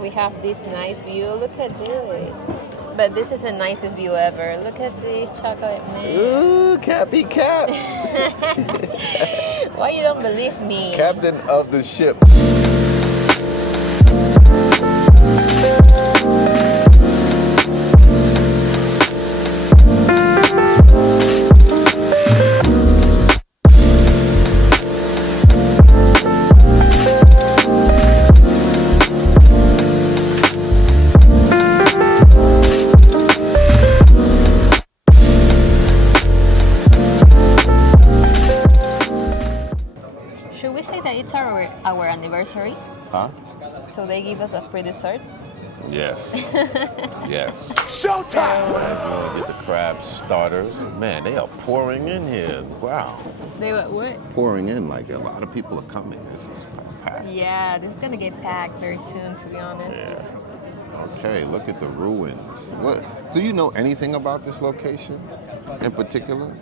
we have this nice view. Look at this. But this is the nicest view ever. Look at this chocolate man. Ooh, Cappy Cap. Why you don't believe me? Captain of the ship. Should we say that it's our anniversary? Huh? So they give us a free dessert? Yes. Yes. Showtime! I'm going to get the crab starters. Man, they are pouring in here. Wow. They what? Pouring in like a lot of people are coming. This is packed. Yeah, this is gonna get packed very soon, to be honest. Yeah. Okay, look at the ruins. What? Do you know anything about this location in particular?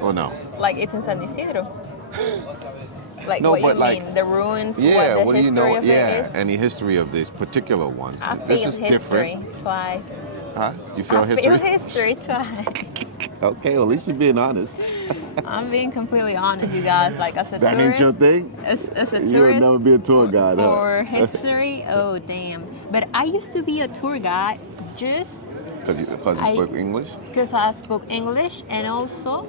Or no? Like it's in San Isidro. Like No, what but you like- mean? The ruins? Yeah, what what the do you know? history of Yeah, it is? any history of these particular ones? I This feel is history different. twice. Huh? You feel I history? feel history twice. Okay, well, at least you're being honest. I'm being completely honest, you guys. Like as a That tourist, ain't your thing? as a You would tourist never be a tour guide, huh? for history. Oh damn! But I used to be a tour guide just Because you spoke English? because I spoke English, and also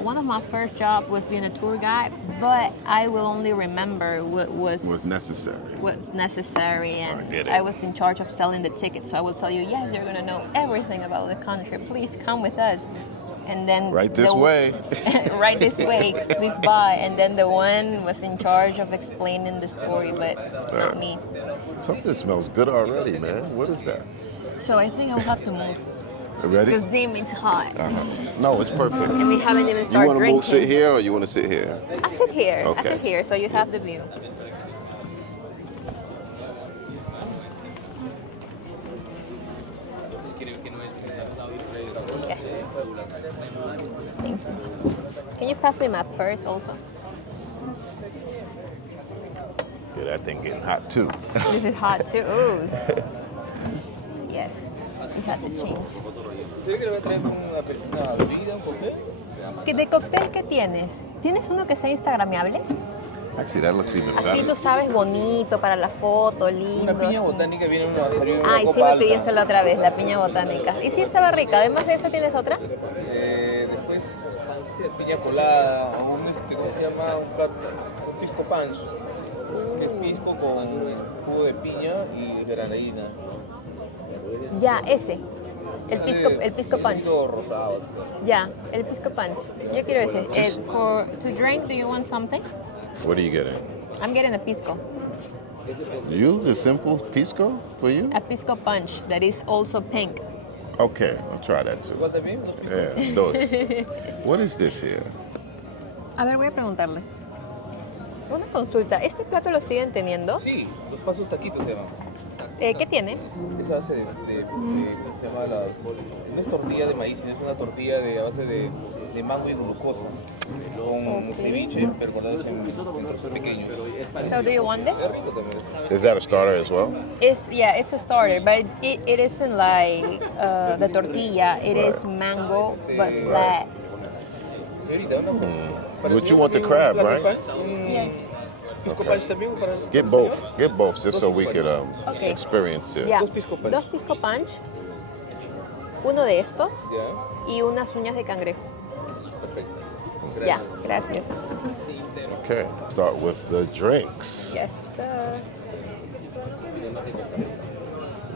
one of my first jobs was being a tour guide. But I will only remember what was necessary. what's necessary, and I get it. I was in charge of selling the tickets. So I will tell you, yes, you're gonna know everything about the country. Please come with us. And then Right this way. right this way, please buy. And then the one was in charge of explaining the story, but not me. Something smells good already, man. What is that? So I think I'll have to move Ready? because damn, it's hot, No, it's perfect. and we haven't even You started want to drinking. move, sit here, or you want to sit here? I sit here. I Okay. sit here, so you have the view. Yes. Thank you. Can you pass me my purse also? Yeah, that thing getting hot too. This is hot too. Ooh. Yes. We have to change. ¿De cóctel qué tienes? ¿Tienes uno que sea instagramiable? Actually, that looks even Así tú better. sabes, bonito, para la foto, lindo. Una piña así. botánica viene en una serie de una Ay, sí copa me alta. pidió la otra vez, la piña botánica. Y sí estaba rica. Además de esa, ¿tienes otra? Después piña colada, o un, ¿cómo se llama? Un pisco punch, que es pisco con jugo de piña y granadina. Ya, ese. El pisco punch. Un rosado. Así. Ya, el pisco punch. Yo quiero ese. To drink, do you want something? What are you getting? I'm getting a pisco. You? The simple pisco for you? A pisco punch that is also pink. Okay, I'll try that too. ¿Igual también? ¿No? Yeah, dos. What is this here? A ver, voy a preguntarle. Una consulta. ¿Este plato lo siguen teniendo? Sí, los pasos taquitos se llaman. ¿Qué tiene? Es a base ¿cómo se llama? No es tortilla de maíz, sino es una tortilla de a base de mango y glucosa. Con ceviche, pero cortados en trozos pequeños. So do you want this? Es rico también. Is that a starter as well? It's a starter, but it isn't like the tortilla. It is mango, but flat. Y ahorita, ¿no? Para el But you señor want the también crab, un plato right? de pan, Yes. Pisco punch también para el Get señor. both. Get both, just so we could Okay. experience it. Ya. Dos pisco punch. Dos pisco punch. Uno de estos Ya, y unas uñas de cangrejo. perfecto. Ya, gracias. Okay, start with the drinks. Yes, sir.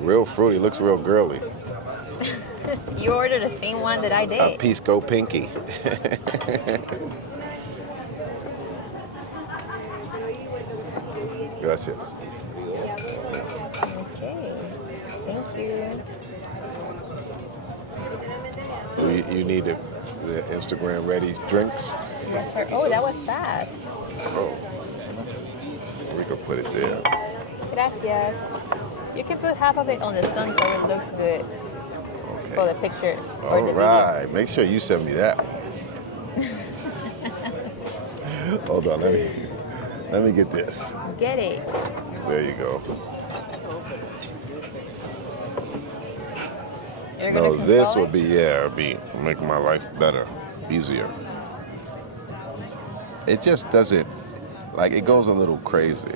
Real fruity, looks real girly. You ordered the same one that I A did. Pisco Pinky. Gracias. Okay. Thank you. You need the Instagram ready drinks. Yes, sir. Oh, that was fast. Oh, we could put it there. Gracias. You can put half of it on the sun so it looks good for Okay. the picture or All the right. Make sure you send me that. Hold on. Let me get this. video. Get it. There you go. You're gonna No, this control would be, yeah, it'd be make my life better, easier. It just doesn't, like, it goes a little crazy.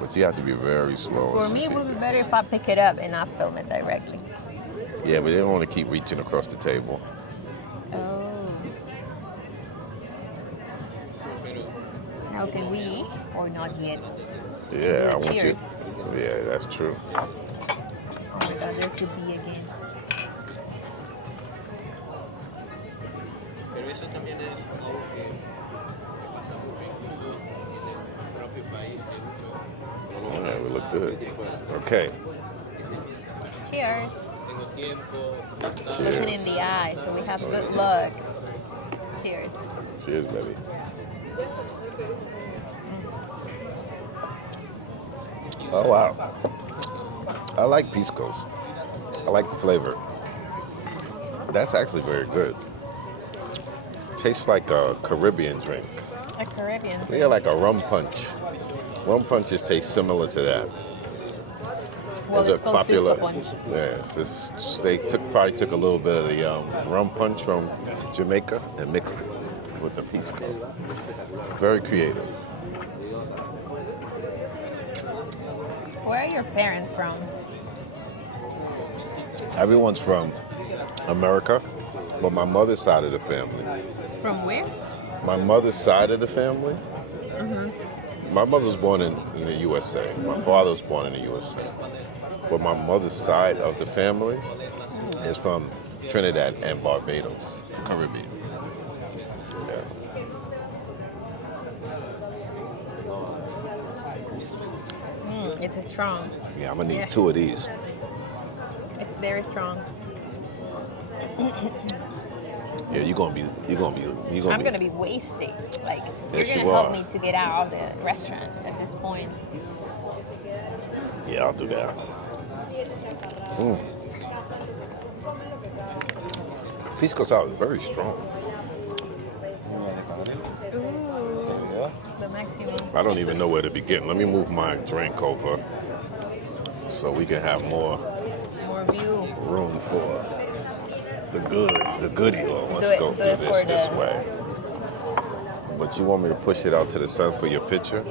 But you have to be very slow. For and me, it would be strategic. better if I pick it up and I film it directly. Yeah, but they don't want to keep reaching across the table. Oh. Now can we eat or not yet? Yeah, I want you. Cheers. Yeah, that's true. Oh my god, there could be again. Pero eso también es algo que pasa mucho incluso en el propio país. Yeah, we look good. Okay. Cheers. Tengo tiempo. Looking in the eye, so we have good luck. Cheers. Cheers, baby. Oh, wow. I like Piscos. I like the flavor. That's actually very good. Tastes like a Caribbean drink. A Caribbean. Yeah, like a rum punch. Rum punches taste similar to that. Well, Is it's it called popular? Pisco punch. Yes, they probably took a little bit of the rum punch from Jamaica and mixed it with the Pisco. Very creative. Where are your parents from? Everyone's from America, but my mother's side of the family. From where? My mother's side of the family. My mother was born in the USA. My father was born in the USA. But my mother's side of the family is from Trinidad and Barbados, Caribbean. Yeah. It's strong. Yeah, I'm gonna need two of these. It's very strong. Yeah, you're gonna be. I'm gonna be wasted. Like, Yes, you're you gonna help are. me to get out of the restaurant at this point. Yeah, I'll do that. Pisco sour is very strong. Ooh, the maximum. I don't even know where to begin. Let me move my drink over so we can have more More view. room for the goodie. Well, Do let's it- go do do it this for this the- way. But you want me to push it out to the sun for your picture?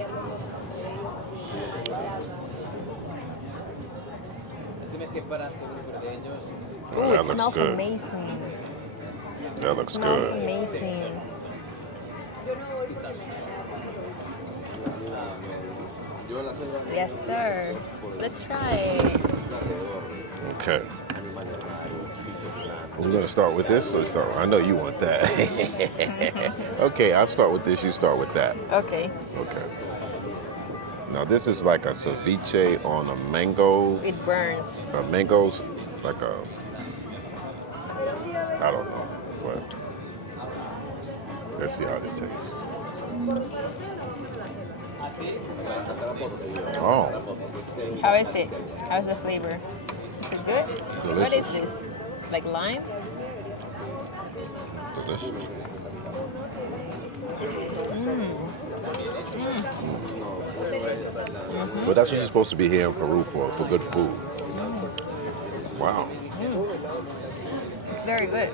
Tienes que para seguro por ellos. Oh, Ooh, that it looks smells good. amazing. That looks Smells good. amazing. Yes, sir. Let's try it. Okay. We're gonna start with this. So start. I know you want that. Okay, I'll start with this. You start with that. Okay. Okay. Now this is like a ceviche on a mango. It burns. Mangoes, like a. I don't know, but let's see how this tastes. Oh, How is it? How's the flavor? Is it good? What is Delicious. this? Like lime? delicious. But that's what you're supposed to be here in Peru for good food. Wow. It's very good.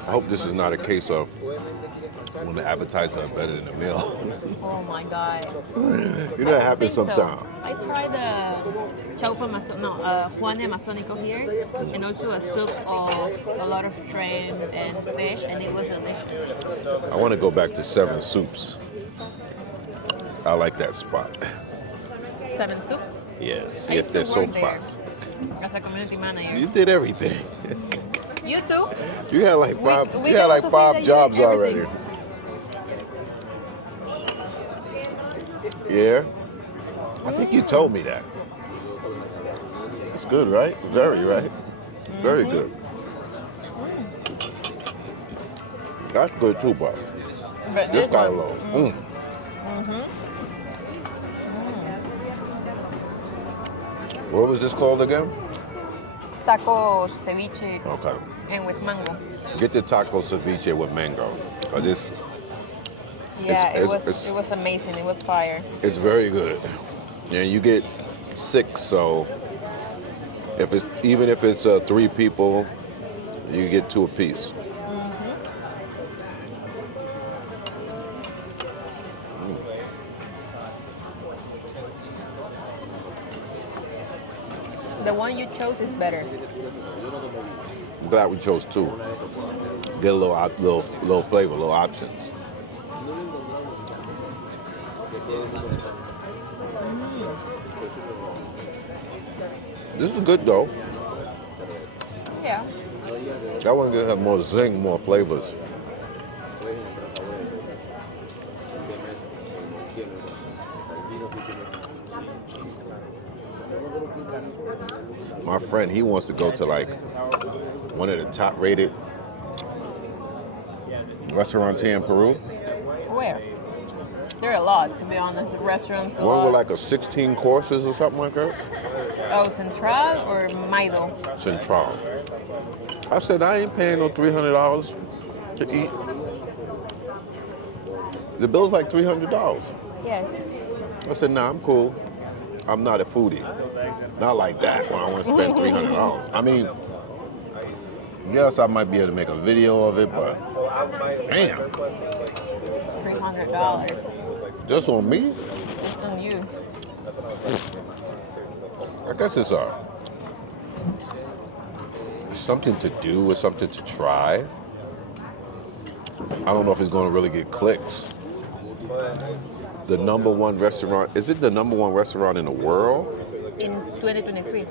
I hope this is not a case of when the appetizers are better than the meal. Oh my god. You know that happens think so. sometimes. I tried the Juan Amazonico here, and also a soup of a lot of shrimp and fish, and it was delicious. I want to go back to Seven Soups. I like that spot. 7 Soups? Yeah, I see used if to they're so work there. fast. As a community manager. You did everything. You too? You had like five. We You had can like also say that 5 you jobs did already. everything. Yeah. I think you told me that. It's good, right? Very, right? Very good. That's good too, but But this got a one- little. What was this called again? Taco ceviche Okay. and with mango. Get the taco ceviche with mango. Or this Yeah, it was amazing. It was fire. It's very good. And you get 6, so even if it's 3 people, you get 2 apiece. The one you chose is better. I'm glad we chose 2. Get a little flavor, little options. This is good though. Yeah. That one gonna have more zing, more flavors. My friend, he wants to go to like one of the top-rated restaurants here in Peru. Where? There are a lot, to be honest. Restaurants. One with like a 16 courses or something like that. Oh, Central or Maido? Central. I said I ain't paying no $300 to eat. The bill's like $300. Yes. I said, nah, I'm cool. I'm not a foodie. Not like that when I want to spend $300. I mean, yes, I might be able to make a video of it, but damn. $300. Just on me? Just on you. I guess it's something to do, it's something to try. I don't know if it's going to really get clicks. The #1 restaurant, is it the #1 restaurant in the world? In 2023. It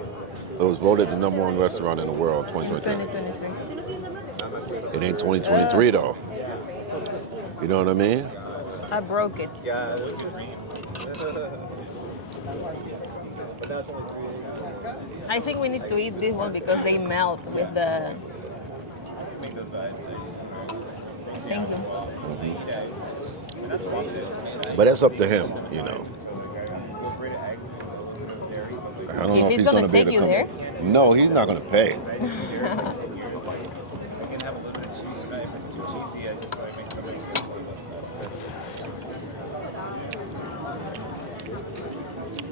was voted the #1 restaurant in the world in 2023. 2023. It ain't 2023 though. You know what I mean? I broke it. I think we need to eat this one because they melt with the... Thank you. But that's up to him, you know. I don't know if he's gonna going to be take able to you come. there? No, he's not going to pay.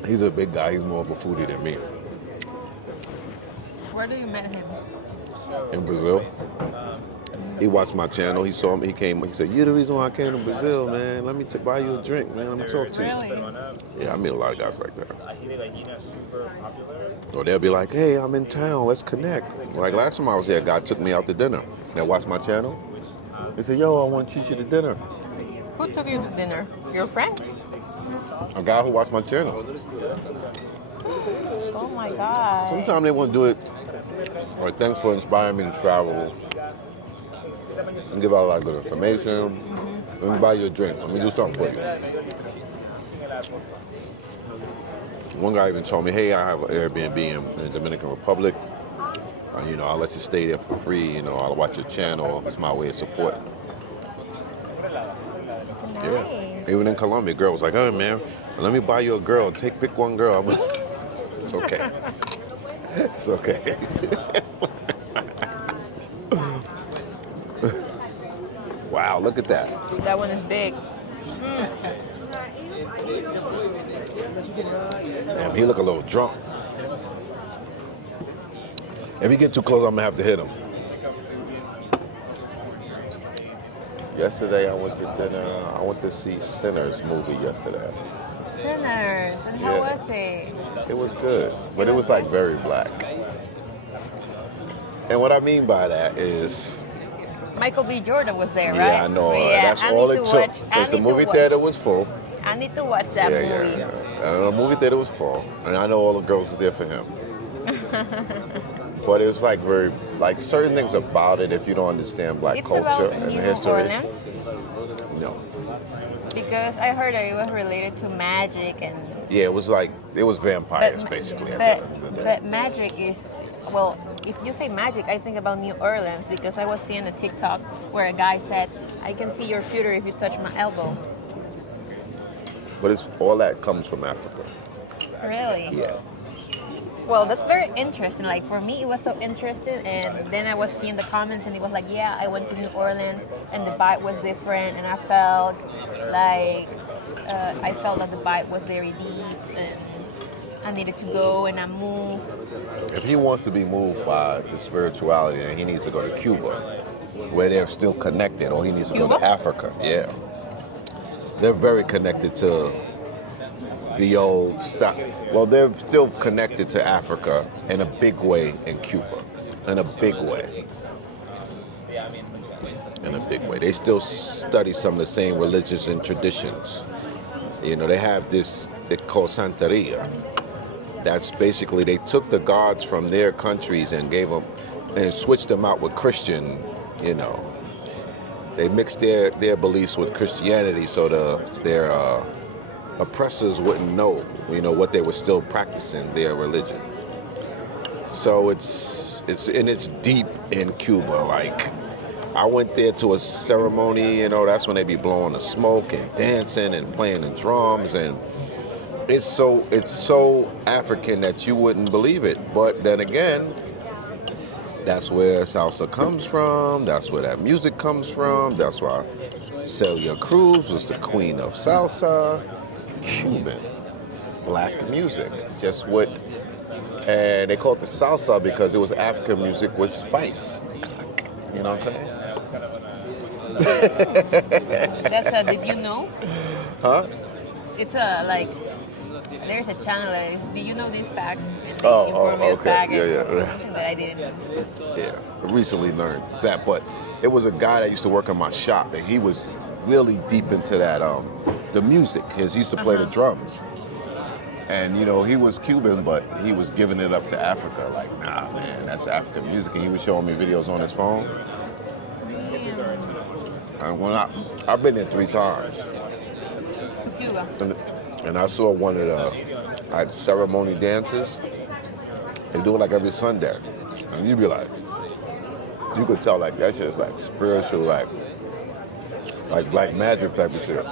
He's a big guy. He's more of a foodie than me. Where do you met him? In Brazil. He watched my channel. He saw me. He came. He said, "You're the reason why I came to Brazil, man. Let me buy you a drink, man. Let me talk to you." Really? Yeah, I meet a lot of guys like that. Or they'll be like, "Hey, I'm in town. Let's connect." Like last time I was here, a guy took me out to dinner. They watched my channel. He said, "Yo, I want to treat you to dinner." Who took you to dinner? Your friend? A guy who watched my channel. Oh my God. Sometimes they want to do it. Or thanks for inspiring me to travel. And give out a lot of good information. Let me buy you a drink. Let me do something for you. One guy even told me, "Hey, I have an Airbnb in the Dominican Republic. I'll let you stay there for free. I'll watch your channel. It's my way of supporting." Nice. Yeah. Even in Colombia, a girl was like, "Oh man, let me buy you a girl. Pick one girl." I'm like, "It's okay. It's okay." Wow, look at that. That one is big. Damn, he look a little drunk. If he get too close, I'm gonna have to hit him. Yesterday I went to dinner. I went to see Sinners movie yesterday. Sinners. And how was it? It was good, but it was like very black. And what I mean by that is, Michael B. Jordan was there, right? yeah, I know. Yeah, That's all it took. Because the movie theater was full. I need to watch that movie. The movie theater was full, and I know all the girls was there for him. But it was like very, like certain things about it. If you don't understand black culture and New history, Orleans? no. Because I heard that it was related to magic and. Yeah, it was vampires basically. At the end of the day. But magic is, well, if you say magic, I think about New Orleans because I was seeing a TikTok where a guy said, "I can see your future if you touch my elbow." But all that comes from Africa. Really? Yeah. Well, that's very interesting. Like for me, it was so interesting, and then I was seeing the comments, and it was like, yeah, I went to New Orleans, and the vibe was different, and I felt that the vibe was very deep, and I needed to go, and I moved. If he wants to be moved by the spirituality, then he needs to go to Cuba, where they're still connected, or he needs to go to Africa. Yeah, they're very connected to the old stuff. Well, they're still connected to Africa in a big way in Cuba, in a big way. In a big way. They still study some of the same religions and traditions. You know, they have this, they call Santeria. That's basically, they took the gods from their countries and gave them, and switched them out with Christian, you know. They mixed their beliefs with Christianity so their oppressors wouldn't know, you know, what they were still practicing, their religion. So it's deep in Cuba. Like, I went there to a ceremony, you know, that's when they be blowing the smoke and dancing and playing the drums, and it's so African that you wouldn't believe it. But then again, that's where salsa comes from, that's where that music comes from, that's why Celia Cruz was the queen of salsa. Cuban black music, just what, and they call it the salsa because it was African music with spice. You know what I'm saying? That's did you know? Huh? It's like there's a channel that is, do you know this fact? Okay. Fact Yeah. that I didn't know. Yeah, I recently learned that, but it was a guy that used to work in my shop, and he was really deep into that, the music. He used to play the drums. And, you know, he was Cuban, but he was giving it up to Africa. Like, nah, man, that's African music. And he was showing me videos on his phone. And when I've been there 3 times. To Cuba. And I saw one of the ceremony dances. They do it like every Sunday. And you'd be like, you could tell, like, that shit's like spiritual, like black magic type of shit.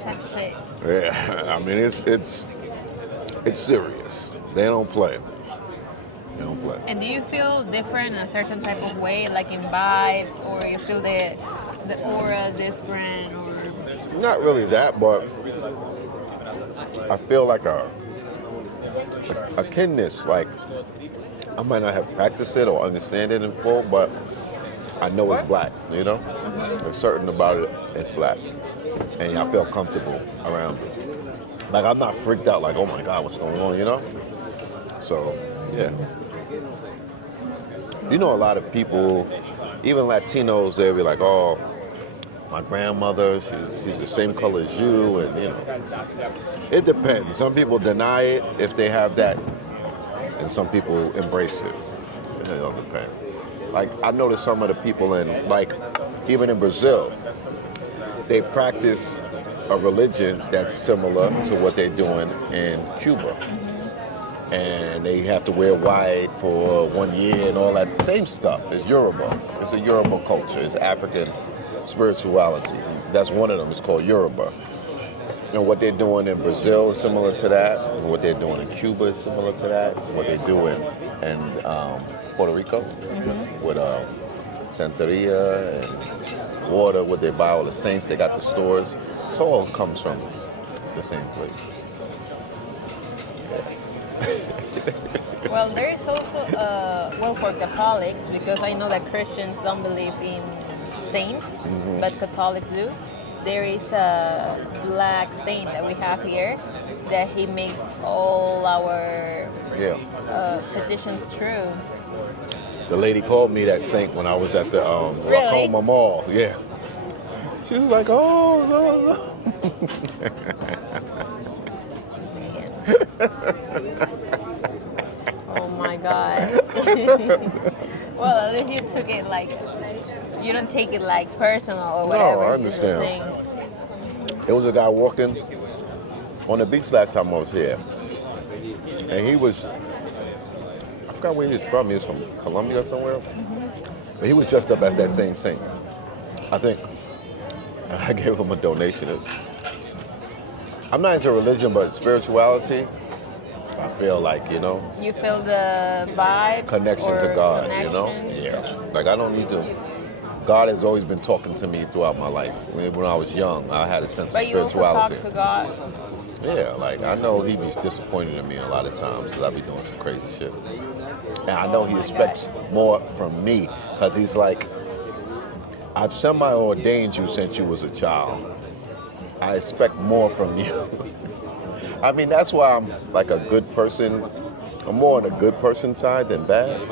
Type shit. Yeah, I mean, it's serious. They don't play. They don't play. And do you feel different in a certain type of way, like in vibes, or you feel the aura different, or? Not really that, but I feel like a kinness. Like, I might not have practiced it or understand it in full, but I know it's black, you know? There's certain about it, it's black. And I feel comfortable around it. Like, I'm not freaked out, like, oh my God, what's going on, you know? So, yeah. You know, a lot of people, even Latinos, they'll be like, oh, my grandmother, she's the same color as you, and, you know. It depends. Some people deny it if they have that, and some people embrace it. It all depends. Like, I noticed some of the people in, like, even in Brazil, they practice a religion that's similar to what they're doing in Cuba. And they have to wear white for 1 year and all that same stuff. It's Yoruba. It's a Yoruba culture. It's African spirituality. That's one of them. It's called Yoruba. And what they're doing in Brazil is similar to that. And what they're doing in Cuba is similar to that. What they do in Puerto Rico with Santeria and water, what they buy all the saints, they got the stores. It all comes from the same place. Well, there is also, well, for Catholics, because I know that Christians don't believe in saints, but Catholics do. There is a black saint that we have here that he makes all our petitions true. The lady called me that saint when I was at the Racoma Mall. Yeah. She was like, oh, no. Oh my God. Well, at least you took it like, you don't take it like personal or whatever. No, I understand. There was a guy walking on the beach last time I was here. And he was, I forgot where he was from. He was from Colombia or somewhere. But he was dressed up as that same saint, I think. And I gave him a donation. I'm not into religion, but spirituality, I feel like, you know, You feel the vibes? connection or to God, connection? you know? Yeah. Like I don't need to. God has always been talking to me throughout my life. When I was young, I had a sense But of you also spirituality. talk to God. Yeah, like I know he was disappointed in me a lot of times because I be doing some crazy shit. And I know he expects more from me because he's like, I've semi-ordained you since you was a child. I expect more from you. I mean, that's why I'm like a good person. I'm more on the good person side than bad.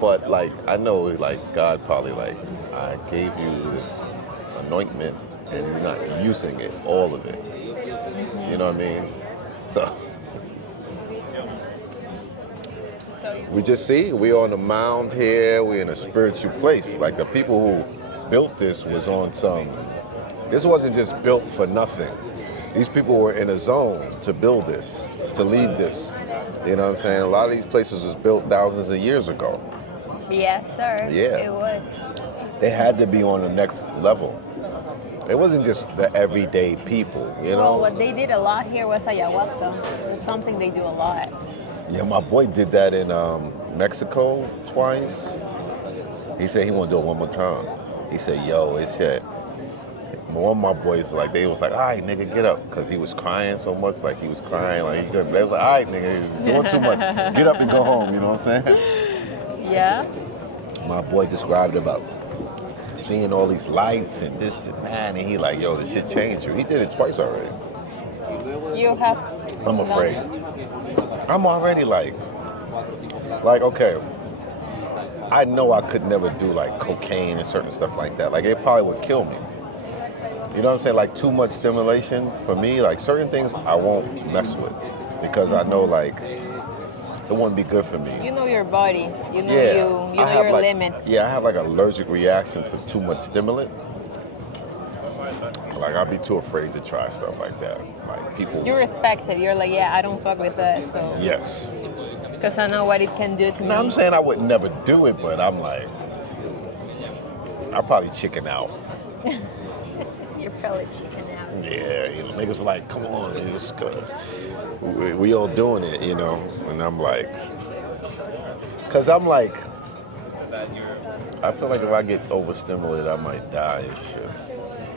But like, I know like God probably like, I gave you this anointment and you're not using it, all of it. You know what I mean? So, we just see, we're on the mound here, we're in a spiritual place. Like the people who built this was on some, this wasn't just built for nothing. These people were in a zone to build this, to leave this. You know what I'm saying? A lot of these places was built thousands of years ago. Yes, sir. Yeah. It was. They had to be on the next level. It wasn't just the everyday people, you know? Well, what they did a lot here was ayahuasca. It's something they do a lot. Yeah, my boy did that in Mexico twice. He said he want to do it one more time. He said, yo, it's shit. One of my boys, like, they was like, all right, nigga, get up. Because he was crying so much, like, he was crying. Like, he couldn't. They was like, all right, nigga, he's doing too much. Get up and go home, you know what I'm saying? Yeah? My boy described about seeing all these lights and this and that, and he like, yo, this shit changed you. He did it twice already. You have... I'm afraid. I'm already like, okay, I know I could never do like cocaine and certain stuff like that. Like it probably would kill me. You know what I'm saying? Like too much stimulation for me, like certain things I won't mess with because I know like it wouldn't be good for me. You know your body. You know Yeah, you know your like, limits. Yeah, I have like an allergic reaction to too much stimulant. Like I'd be too afraid to try stuff like that. Like people. You respect it. You're like, yeah, I don't fuck with that. So. Yes. Because I know what it can do to me. No, I'm saying I would never do it, but I'm like, I'll probably chicken out. You're probably chicken out. Yeah, you know, niggas were like, come on, it's good. We all doing it, you know, and I'm like, cause I'm like, I feel like if I get overstimulated, I might die and shit.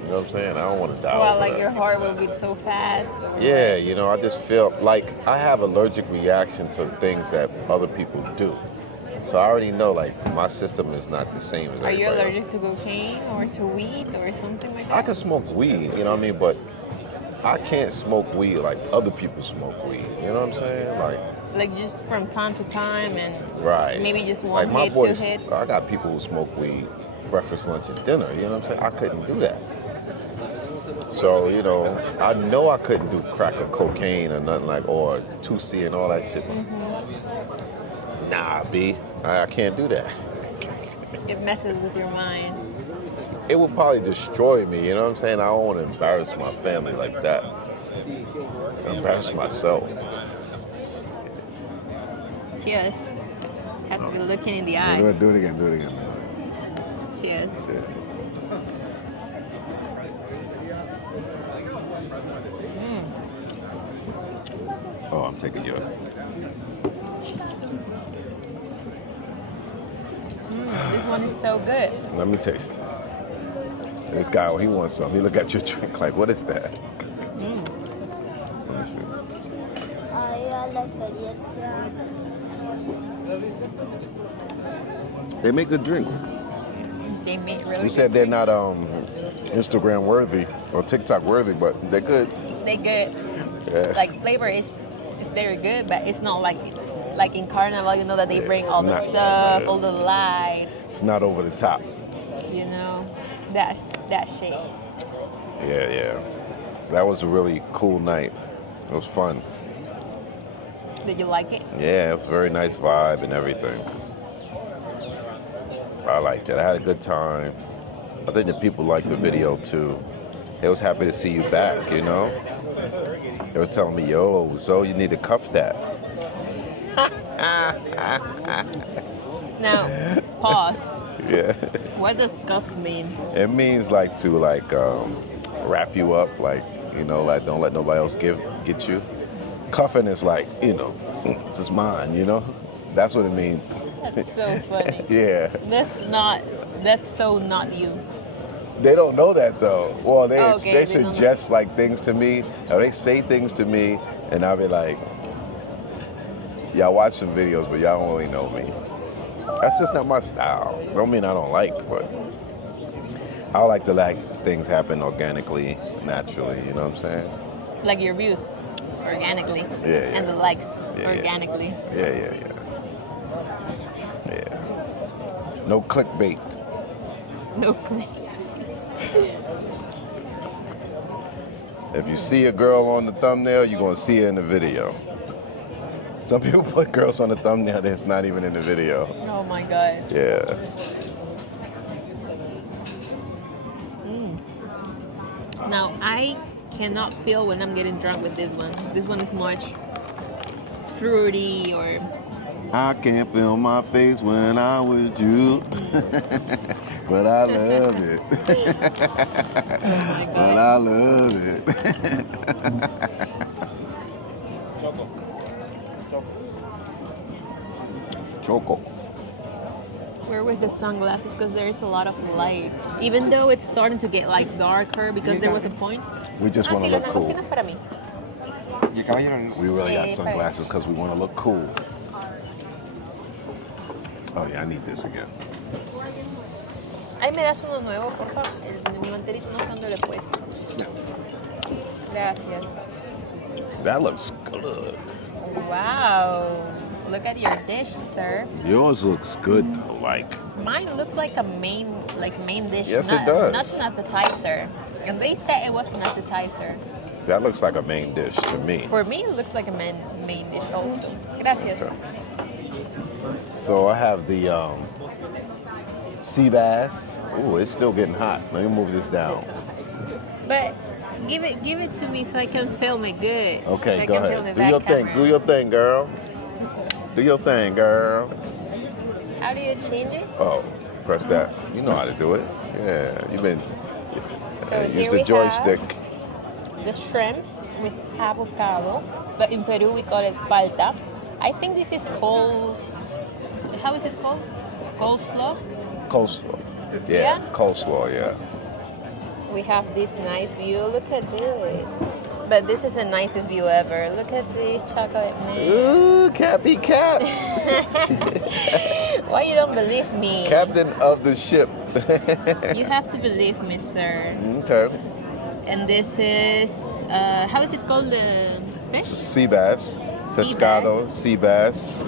You know what I'm saying? I don't want to die. Well, over like that. your heart will beat so fast. Or Yeah, you know, I just feel like I have allergic reaction to things that other people do. So I already know, like, my system is not the same as Are you everybody allergic else. to cocaine or to weed or something like that? I can smoke weed, you know what I mean? But I can't smoke weed like other people smoke weed. You know what I'm saying? Like just from time to time and Right. maybe just one like my hit, boys, 2 hits. I got people who smoke weed breakfast, lunch, and dinner. You know what I'm saying? I couldn't do that. So, you know, I know I couldn't do crack or cocaine or nothing like, or 2C and all that shit. Mm-hmm. Nah, B, I can't do that. It messes with your mind. It would probably destroy me, you know what I'm saying? I don't want to embarrass my family like that. Embarrass myself. Cheers. Have to be looking in the eye. Do it again. Cheers. Cheers. Oh, I'm taking yours. This one is so good. Let me taste. This guy, he wants some. He look at your drink like, what is that? Let me see. They make good drinks. They make really You said they're not Instagram worthy or TikTok worthy, but they're good. They good. Yeah. Like flavor is very good, but it's not like in Carnival, you know, that they Yeah, bring it's all the not- stuff, yeah. all the lights, It's not over the top. you know, that shit. Yeah. That was a really cool night. It was fun. Did you like it? Yeah, it was a very nice vibe and everything. I liked it. I had a good time. I think the people liked the video too. They was happy to see you back, you know? They was telling me, yo, Zoe, you need to cuff that. Now, pause. Yeah. What does cuff mean? It means like to wrap you up, like, you know, like don't let nobody else get you. Cuffing is like, you know, This is mine, you know? That's what it means. That's so funny. Yeah. That's so not you. They don't know that though. Well, they Oh, okay, they they don't know. suggest like things to me, or they say things to me, and I'll be like, y'all watch some videos, but y'all don't really know me. That's just not my style. Don't mean I don't like, but I like to let things happen organically, naturally. You know what I'm saying? Like your views, organically. Yeah. And the likes, Yeah. organically. Yeah. No clickbait. No click. If you see a girl on the thumbnail, you're gonna see her in the video. Some people put girls on the thumbnail that's not even in the video. Oh my god. Yeah. Now I cannot feel when I'm getting drunk with this one. This one is much fruity or I can't feel my face when I'm with you, but I love it. oh my But god. I love it. Choco. Choco. We're with the sunglasses because there is a lot of light. Even though it's starting to get like darker because there was a point. We just want to sí, look las cool. agustinas para mí. We really got Eh, sunglasses because we want to look cool. Oh yeah, I need this again. Ay, me das uno nuevo, por favor. Mi mantelito no está donde le he puesto. Gracias. That looks good. Wow. Look at your dish, sir. Yours looks good though, like. Mine looks like a main dish. Yes, not, it does. Not an appetizer. And they said it was an appetizer. That looks like a main dish to me. For me, it looks like a main dish also. Gracias. Okay. So I have the sea bass. Ooh, it's still getting hot. Let me move this down. But give it to me so I can film it good. Okay, so I go can film ahead. the Do your back thing. camera. Do your thing, girl. Do your thing, girl. How do you change it? Oh, press that. You know how to do it. Yeah, you've been. So Use here the we joystick. have the shrimps with avocado, but in Peru we call it palta. I think this is called. How is it called? Coleslaw. Coleslaw. Yeah? Coleslaw. Yeah. We have this nice view. Look at this. But this is the nicest view ever. Look at this chocolate man. Ooh, Cappy Cap. Why you don't believe me? Captain of the ship. You have to believe me, sir. Okay. And this is how is it called? The fish Sea bass. Pescado. Sea bass.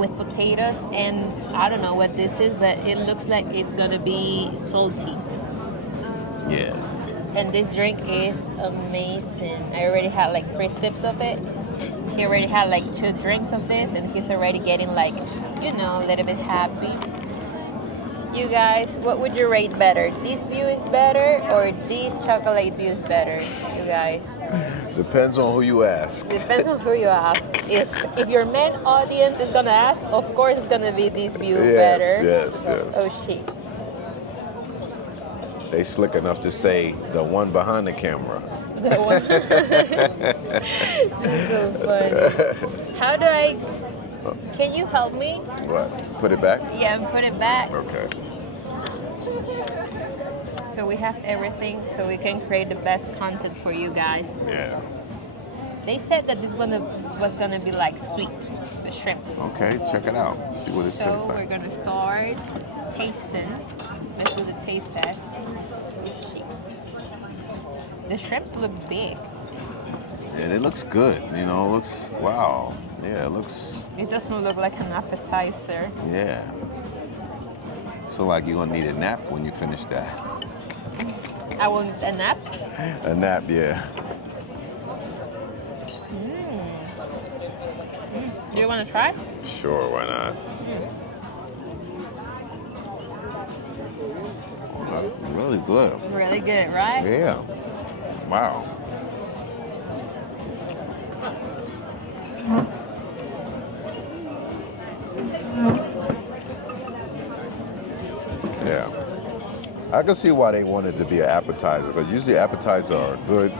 with potatoes, and I don't know what this is, but it looks like it's gonna be salty. Yeah. And this drink is amazing. I already had like 3 sips of it. He already had like 2 drinks of this, and he's already getting like, you know, a little bit happy. You guys, what would you rate better? This view is better, or this chocolate view is better? You guys. Depends on who you ask. Depends on who you ask. If your main audience is gonna ask, of course it's gonna be this view better. Yes. Oh shit. They slick enough to say the one behind the camera. The one. This is so funny. How do I? Can you help me? What? Put it back? Yeah, and put it back. Okay. So we have everything, so we can create the best content for you guys. Yeah. They said that this one was gonna be like sweet, the shrimps. Okay, check it out. See what it tastes So we're like. gonna start tasting. Let's do the taste test. The shrimps look big. And it looks good. You know, it looks, wow. Yeah, it looks, It doesn't look like an appetizer. yeah. So like you're gonna need a nap when you finish that. I will need a nap. A nap, yeah. Do you want to try? Sure, why not? Really good. Really good, right? Yeah. Wow. Yeah. I can see why they wanted to be an appetizer, because usually appetizers are good,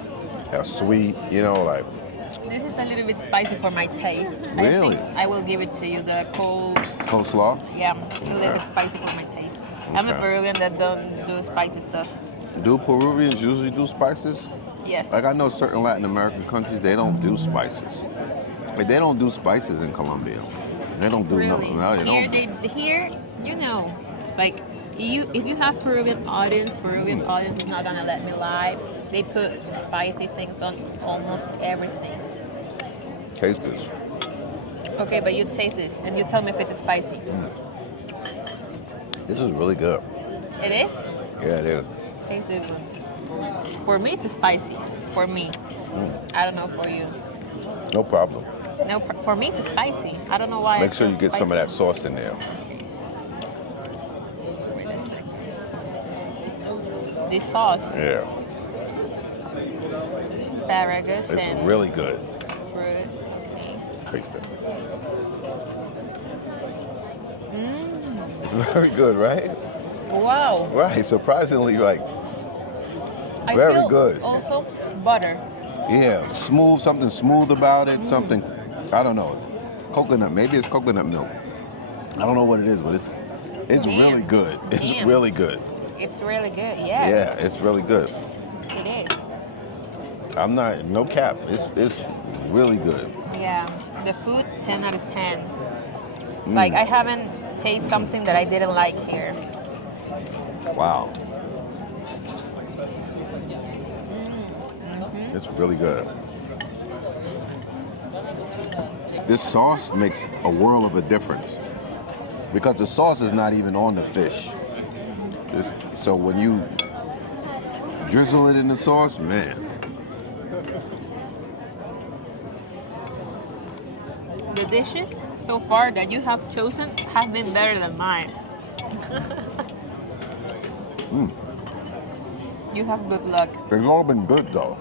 are sweet, you know, like This is a little bit spicy for my taste. Really? I think I will give it to you. The cold. Coleslaw? Yeah, it's a little bit spicy for my taste. I'm a Okay. Peruvian that don't do spicy stuff. Do Peruvians usually do spices? Yes. Like I know certain Latin American countries, they don't do spices. Like they don't do spices in Colombia. They don't do Really? nothing. No, they Here, don't. here, you know, like if you have Peruvian audience is not gonna let me lie. They put spicy things on almost everything. Taste this. Okay, but you taste this and you tell me if it is spicy. This is really good. It is? Yeah, it is. Taste this one. For me, it's spicy. For me. I don't know for you. No problem. No, for me, it's spicy. I don't know why. Make sure you get some of that sauce in there. Wait a second. This sauce, Yeah. asparagus, It's and really good. fruit. Taste it. Mm. It's very good, right? Wow. Right. Surprisingly, like, I very feel good. Also, butter. yeah, smooth, something smooth about it, something, I don't know. Coconut, maybe it's coconut milk. I don't know what it is, but it's Damn. really good. It's Damn. really good. It's really good. Yes. Yeah, it's really good. It is. I'm not, no cap. It's really good. Yeah. The food, 10 out of 10. Like, I haven't tasted something that I didn't like here. Wow. Mm-hmm. It's really good. This sauce makes a world of a difference because the sauce is not even on the fish. So when you drizzle it in the sauce, man. The dishes so far that you have chosen have been better than mine. You have good luck. They've all been good though.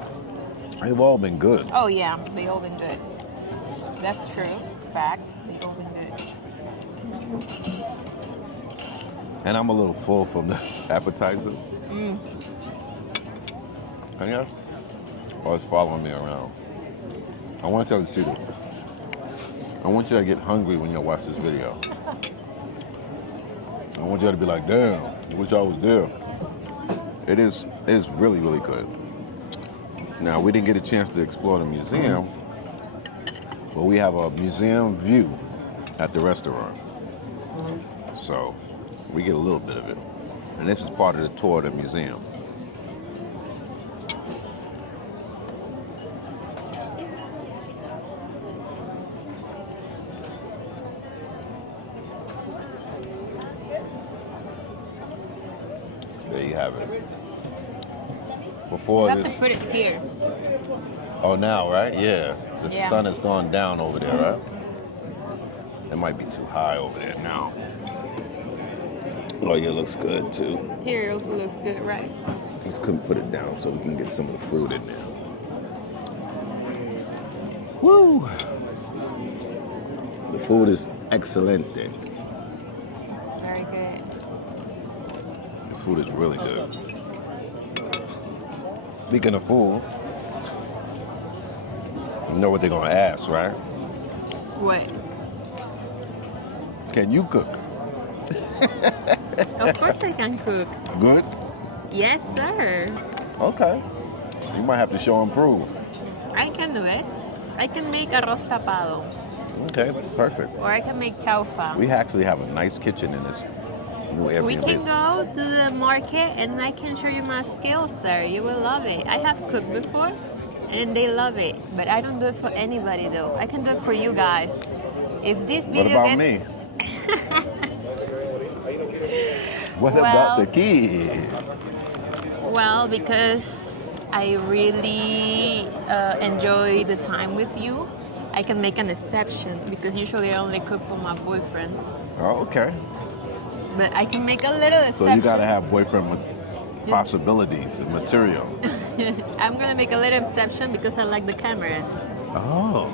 They've all been good. Oh yeah, they all been good. That's true. Facts. They all been good. And I'm a little full from the appetizers. And yeah, always following me around. I want y'all to see this. I want you to get hungry when you watch this video. I want y'all to be like, damn, I wish I was there. It is really, really good. Now, we didn't get a chance to explore the museum, but we have a museum view at the restaurant. So we get a little bit of it. And this is part of the tour of the museum. There you have it. Before You have this, to put it here. oh now, right? Yeah. The Yeah. sun has gone down over there, right? It might be too high over there now. Oh yeah, it looks good too. Here it also looks good, right? Just couldn't put it down so we can get some of the fruit in there. Woo! The food is excelente. Very good. The food is really good. Speaking of food, you know what they're gonna ask, right? What? Can you cook? Of course I can cook. Good? Yes, sir. Okay. You might have to show and prove. I can do it. I can make arroz tapado. Okay, perfect. Or I can make chaufa. We actually have a nice kitchen in this new Airbnb. We can go to the market and I can show you my skills, sir. You will love it. I have cooked before and they love it. But I don't do it for anybody though. I can do it for you guys. If this video What about gets... me? What Well- about the kid? Well, because I really enjoy the time with you, I can make an exception because usually I only cook for my boyfriends. Oh, okay. But I can make a little exception. So you gotta have boyfriend with possibilities and material. I'm gonna make a little exception because I like the camera. Oh.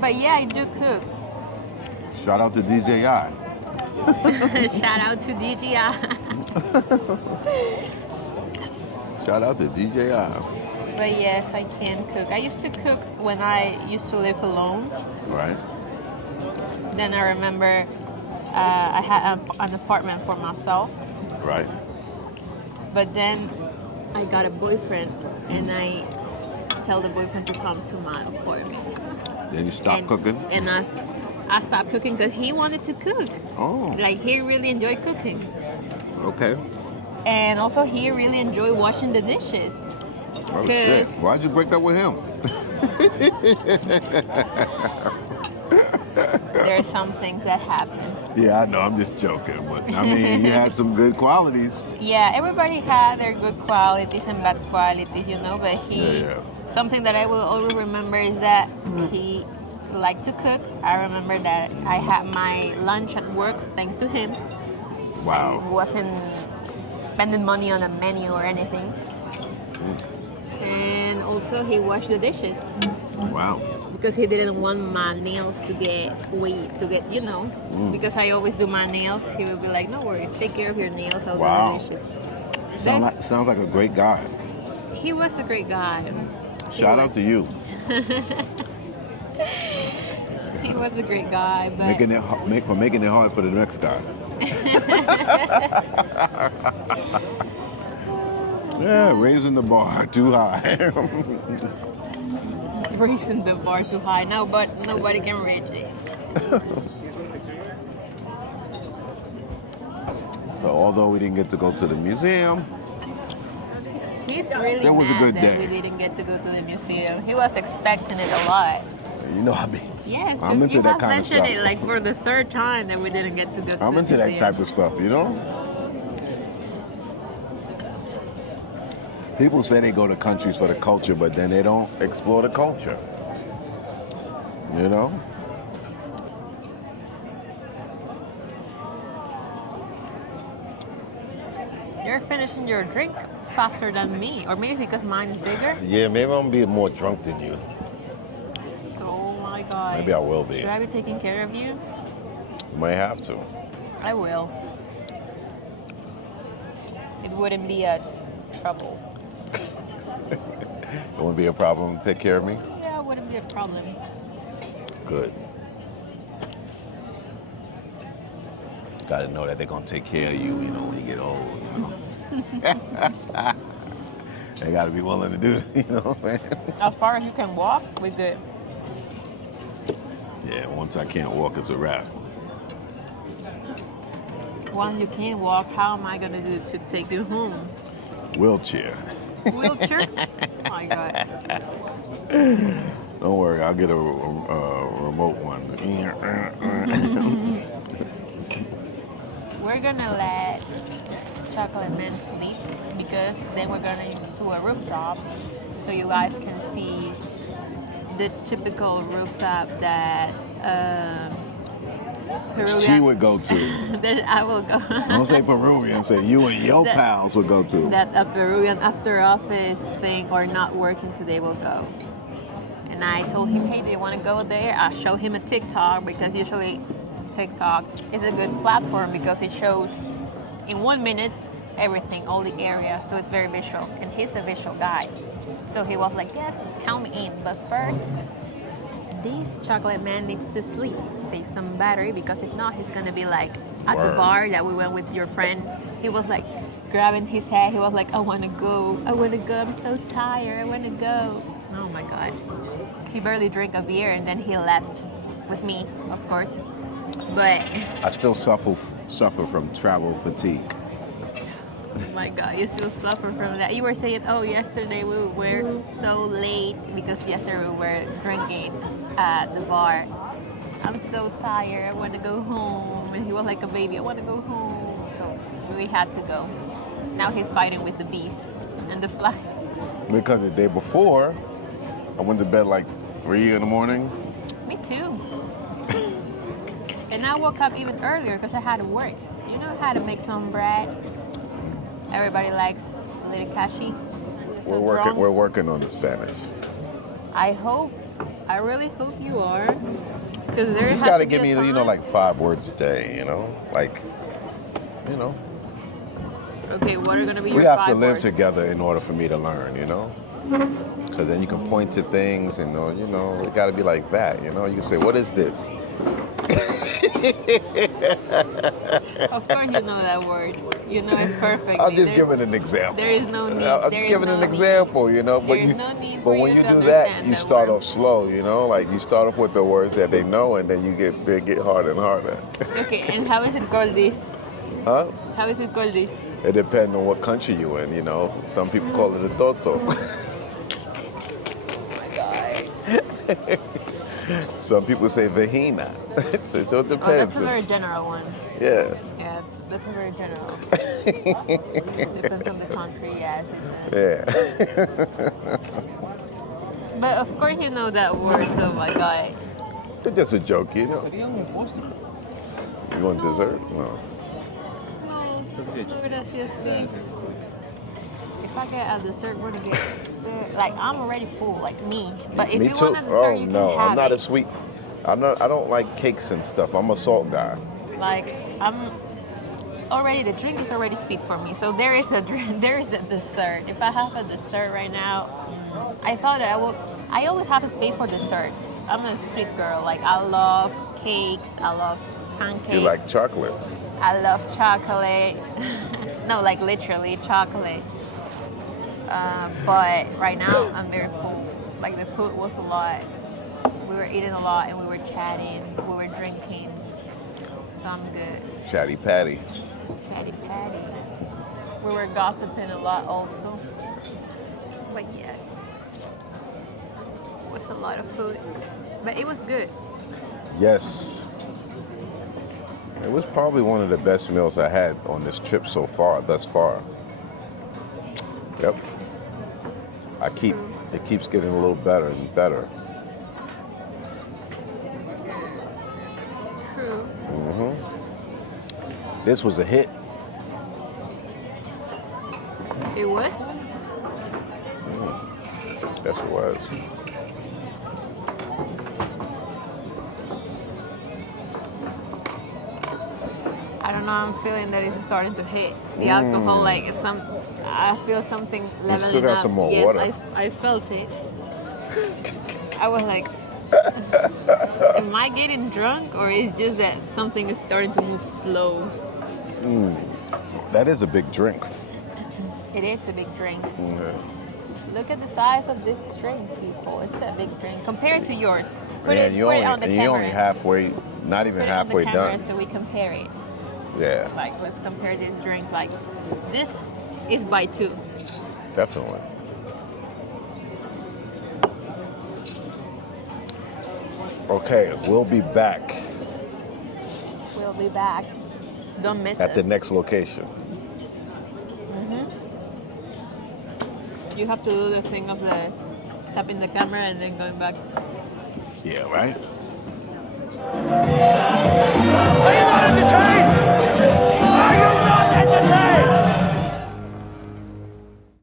But yeah, I do cook. Shout out to DJI. Shout out to DJI. Shout out to DJI. But yes, I can cook. I used to cook when I used to live alone. Right. Then I remember I had an apartment for myself. Right. But then I got a boyfriend, and I tell the boyfriend to come to my apartment. Then you stopped cooking? And I stopped cooking because he wanted to cook. Oh. Like, he really enjoyed cooking. Okay. And also, he really enjoyed washing the dishes. Oh, shit. Why'd you break up with him? There's some things that happen. Yeah, I know. I'm just joking. But, I mean, you had some good qualities. Yeah, everybody had their good qualities and bad qualities, you know. But something that I will always remember is that he liked to cook. I remember that I had my lunch at work thanks to him. Wow. I wasn't spending money on a menu or anything. And also, he washed the dishes. Wow. Because he didn't want my nails to get you know. Because I always do my nails. He would be like, no worries, take care of your nails, I'll do the dishes. Sounds like a great guy. He was a great guy. Shout out to you. He was a great guy, but making it hard for the next guy. Yeah, raising the bar too high. raising the bar too high. No, but nobody can reach it. So although we didn't get to go to the museum, he's really it was a mad good that day. we didn't get to go to the museum. He was expecting it a lot. You know, I mean, Yes, I'm into you that have kind of mentioned stuff. it like for the third time that we didn't get to go to I'm the into museum. that type of stuff, you know? People say they go to countries for the culture, but then they don't explore the culture. You know? You're finishing your drink faster than me, or maybe because mine is bigger. Yeah, maybe I'm gonna be more drunk than you. Oh my God. Maybe I will be. Should I be taking care of you? You might have to. I will. It wouldn't be a trouble. It won't be a problem to take care of me? Yeah, it wouldn't be a problem. Good. Gotta know that they're gonna take care of you, you know, when you get old, you know. They gotta be willing to do it, you know what I'm saying? As far as you can walk, we're good. Yeah, once I can't walk, it's a wrap. Once you can walk, how am I gonna do to take you home? Wheelchair. Wheelchair? Oh my God. Don't worry, I'll get a remote one. We're gonna let Chocolate Man sleep because then we're gonna do a rooftop so you guys can see the typical rooftop that Peruvian. She would go to. That I will go. Don't say Peruvian, say you and your pals would go to. That a Peruvian after office thing or not working today will go. And I told him, hey, do you want to go there? I show him a TikTok because usually TikTok is a good platform because it shows in 1 minute everything, all the areas, so it's very visual. And he's a visual guy. So he was like, yes, count me in. But first, this Chocolate Man needs to sleep, save some battery, because if not, he's gonna be like at the bar that we went with your friend. He was like grabbing his head. He was like, I wanna go, I'm so tired, I wanna go. Oh my God. He barely drank a beer and then he left with me, of course. But I still suffer from travel fatigue. oh my God, you still suffer from that. You were saying, oh, yesterday we were so late because yesterday we were drinking at the bar. I'm so tired, I want to go home. And he was like a baby, I want to go home. So we had to go. Now he's fighting with the bees and the flies. Because the day before, I went to bed like 3 in the morning. Me too. And I woke up even earlier because I had to work. You know how to make some bread? Everybody likes a little cashy. We're working on the Spanish. I really hope you are. Because You just gotta give me, like 5 words a day, you know? Like, you know. Okay, what are gonna be your We have 5 to live words? together in order for me to learn, you know? Because then you can point to things and, it got to be like that, You can say, what is this? Of course you know that word. You know it perfectly. I'm just giving an example. There is no need. I'm just giving an example, But There's no need for when you you to do that, understand you that start word. off slow, Like you start off with the words that they know, and then they get harder and harder. Okay, and how is it called this? Huh? How is it called this? It depends on what country you're in, Some people call it a toto. Oh my God. Some people say vagina. So it Oh, depends. that's a very general one. Yes. Yeah, that's a very general. Depends on the country, yes, it does. Yeah. But of course you know that word, so my God. It's just a joke, Sería un postre. You want dessert? No. No, gracias, sí. If I get a dessert, we're gonna get sick. Like, I'm already full, like me. But if Me you too. want a dessert, you can have I'm not it. a sweet. I don't like cakes and stuff. I'm a salt guy. Like, the drink is already sweet for me. So there is there is the dessert. If I have a dessert right now, I thought that I always have to pay for dessert. I'm a sweet girl. Like, I love cakes. I love pancakes. You like chocolate. I love chocolate. No, like literally chocolate. But right now I'm very full. Like, the food was a lot. We were eating a lot and we were chatting. We were drinking. So I'm good. Chatty Patty. Chatty Patty. We were gossiping a lot also. But yes, it was a lot of food. But it was good. Yes. It was probably one of the best meals I had on this trip thus far. Yep. It keeps getting a little better and better. True. This was a hit. It was? Yes, it was. I don't know, I'm feeling that it's starting to hit. The alcohol, like, I feel something leveling still got up. some more yes, water. I felt it. I was like, am I getting drunk, or is just that something is starting to move slow? That is a big drink. It is a big drink. Yeah. Look at the size of this drink, people. It's a big drink compared to yours. Put And it on the camera. you're only halfway, not even Put it halfway on the camera done. so we compare it. Yeah, Like, let's compare this drink. Like, this is by 2. definitely. Okay, we'll be back We'll be back. Don't miss at us. the next location. You have to do the thing of the tapping the camera and then going back. Yeah, right?